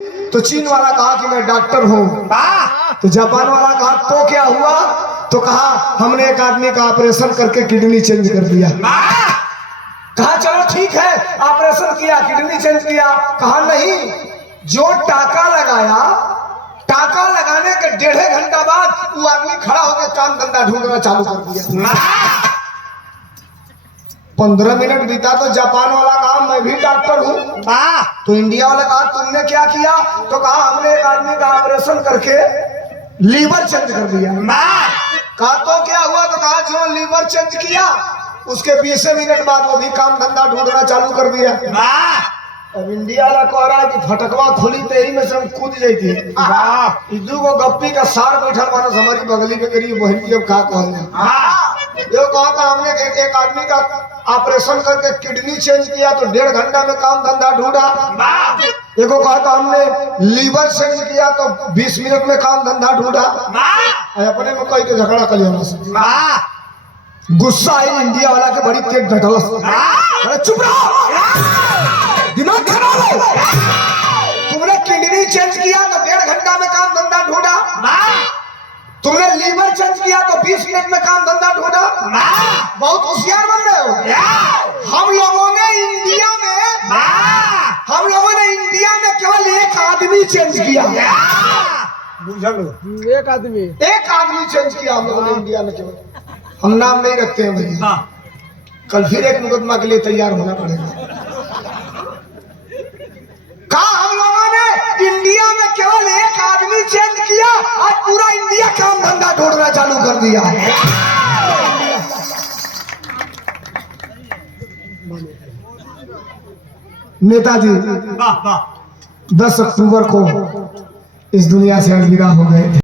तो चीन वाला कहा कि मैं डॉक्टर हूँ। तो जापान वाला कहा तो क्या हुआ? तो कहा हमने एक आदमी का ऑपरेशन करके किडनी चेंज कर दिया। कहा चलो ठीक है, ऑपरेशन किया, किडनी चेंज किया। कहा नहीं, जो टाका लगाया, टाका लगाने के 1.5 घंटा बाद वो आदमी खड़ा होकर काम धंधा ढूंढना चालू कर दिया। 15 मिनट बीता तो जापान वाला कहा मैं भी डॉक्टर हूँ। तो इंडिया वाला कहा तुमने क्या किया? तो कहा हमने एक आदमी का ऑपरेशन करके लीवर चेंज कर दिया। कहा तो क्या हुआ? तो कहा जो लीवर चेंज किया उसके 20 मिनट बाद वो भी काम धंधा ढूंढना चालू कर दिया। अब इंडिया वाला कह रहा है कि फटकवा खोली तो यही में से हम कूद जाती। को गप्पी का सार बैठल मानस हमारी बगली में करी बहन की। अब कहा जो कहा था हमने एक आदमी का ऑपरेशन करके किडनी चेंज किया तो 1.5 घंटा में काम धंधा ढूंढा। देखो कहा था हमने लीवर चेंज किया तो 20 मिनट में काम धंधा ढूंढा। अपने में कोई के झगड़ा कर लिया। गुस्सा आई इंडिया वाला के बड़ी तेज घटल। अरे चुप रहो, दिमाग खराब है। तुमने किडनी चेंज किया तो 1.5 घंटा में काम धंधा ढूंढा। तुमने लीवर चेंज किया तो 20 मिनट में काम धंधा ढूंढा। बहुत होशियार बन रहे हो। हम लोगों ने इंडिया में केवल एक आदमी चेंज किया। एक आदमी चेंज किया हम लोगों ने इंडिया में केवल। हम नाम नहीं रखते हैं भैया, कल फिर एक मुकदमा के लिए तैयार होना पड़ेगा। कहा हम लोगों ने इंडिया में केवल एक आदमी चेंज किया, आज पूरा इंडिया काम धंधा ढूंढना चालू कर दिया है। नेताजी 10 अक्टूबर को इस दुनिया से अलविदा हो गए थे।